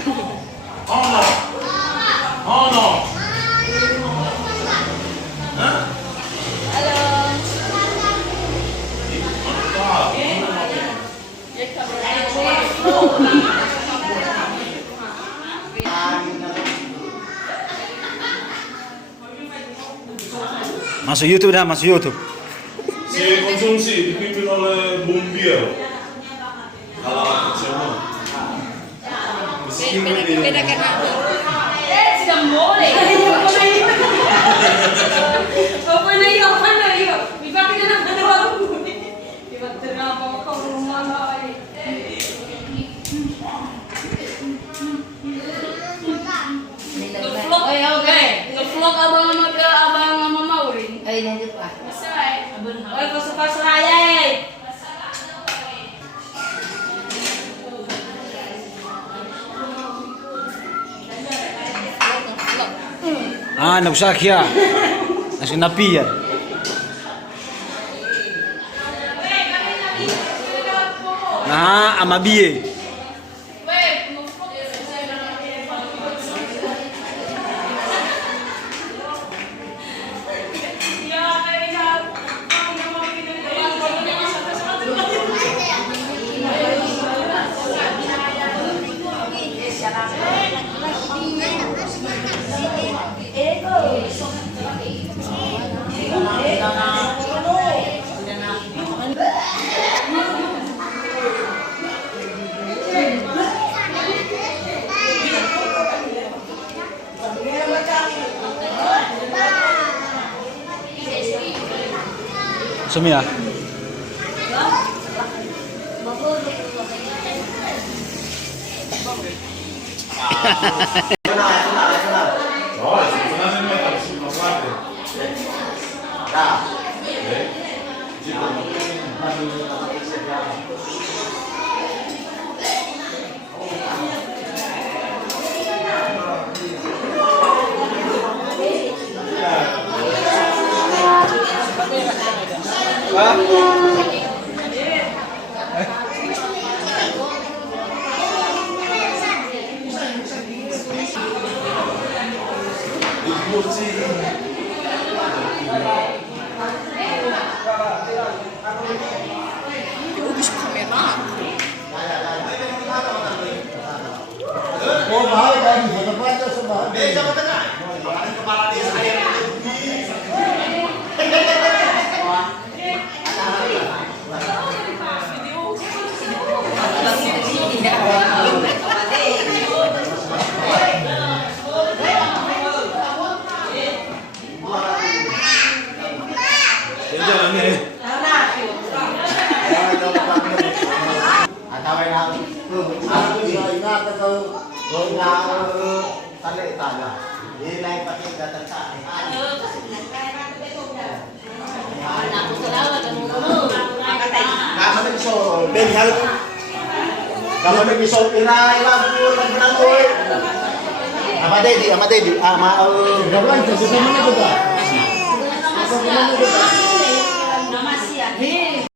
Oh no. Oh no. Hah? Halo. Masuk YouTube dah, masuk YouTube. Si konsumsi dipimpin oleh Bung Biel. Ala kecil. Beda kan aku. Sudah boleh. Apa na yun? Apa na yun? Iba ka na nagdadawag mo. Iba na ako makarungan na ay. Nge-vlog. Okay. Nge-vlog abang mamaurin. Ay, nandito pa. Masay. Ay, pasok-pasok ayay. Ah, nagsak ya. Nasi napi ya. Nah, amabiye. Semia. Oh, bahaya dari depan ke sebelah. Jawa Tengah. Kepala desa yang Apa tadi? Apa tadi? Ah, mau. Berapa? Sudah mana juga?